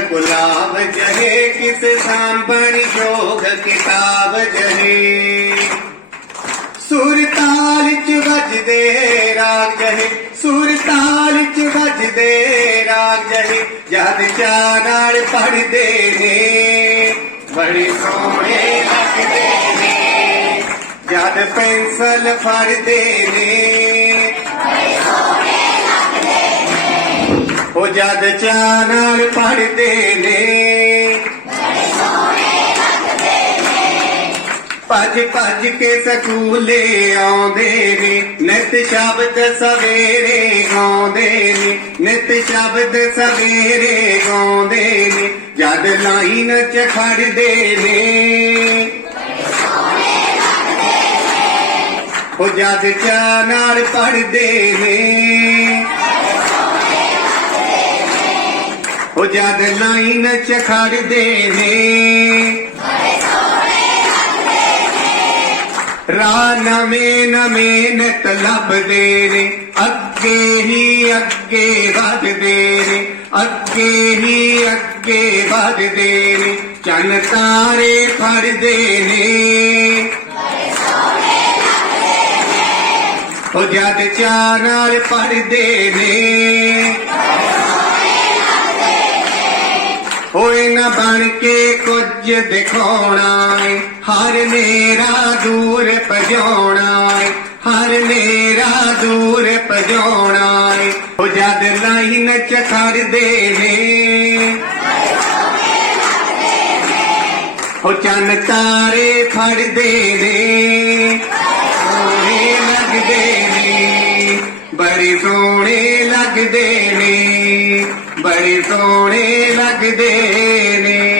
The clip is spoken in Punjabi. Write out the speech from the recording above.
ਗੁਲਾਬ ਜਹੇ ਕਿਸ ਸਾਂਭਣ ਜੋਗ ਕਿਤਾਬ ਜਹੇ ਸੁਰ ਤਾਲ ਚ ਵੱਜਦੇ ਰਾਗ ਜਹੇ ਸੁਰ ਤਾਲ ਚ ਵੱਜਦੇ ਰਾਗ ਜਹੇ ਜਦ ਚਾਹ ਨਾਲ ਪੜਦੇ ਨੇ ਬੜੇ ਸੋਹਣੇ ਲੱਗਦੇ ਨੇ ਜਦ ਜਦ ਚਾਹ ਨਾਲ ਪੜਦੇ ਨੇ। ਭੱਜ ਭੱਜ ਕੇ ਸਕੂਲੇ ਆਉਂਦੇ ਨੇ। ਨਿਤ ਸ਼ਬਦ ਸਵੇਰੇ ਗਾਉਂਦੇ ਨੇ। ਨਿਤ ਸ਼ਬਦ ਸਵੇਰੇ ਗਾਉਂਦੇ ਨੇ। ਜਦ ਲਾਈਨ ਚ ਖੜਦੇ ਨੇ। ਉਹ ਜਦ ਚਾਹ ਨਾਲ ਪੜਦੇ ਨੇ। ਉਹ ਜਦ ਲਾਈਨ ਚ ਖੜਦੇ ਨੇ, ਰਾਹ ਨਵੇਂ ਨਵੇਂ ਨਤ ਲੱਭਦੇ ਨੇ, ਅੱਗੇ ਹੀ ਅੱਗੇ ਵਧਦੇ ਨੇ, ਅੱਗੇ ਹੀ ਅੱਗੇ ਵਧਦੇ ਨੇ, ਚੰਨ ਤਾਰੇ ਫੜਦੇ ਨੇ। ਉਹ ਜਦ ਚਾਹ ਨਾਲ ਪੜਦੇ ਨੇ ਹੋਏ ਨਾ ਬਣ ਕੇ ਕੁਝ ਦਿਖਾਉਣਾ ਏ। ਹਰ ਮੇਰਾ ਦੂਰ ਭਜਾਉਣਾ ਏ। ਹਰ ਮੇਰਾ ਦੂਰ ਭਜਾਉਣਾ ਏ। ਉਹ ਜਦ ਲਾਈਨ ਚ ਖੜਦੇ ਨੇ। ਉਹ ਚੰਨ ਤਾਰੇ ਫੜਦੇ ਨੇ। ਬੜੇ ਸੋਹਣੇ ਲੱਗਦੇ ਨੇ ਬੜੇ ਸੋਹਣੇ ਲੱਗਦੇ ਨੇ।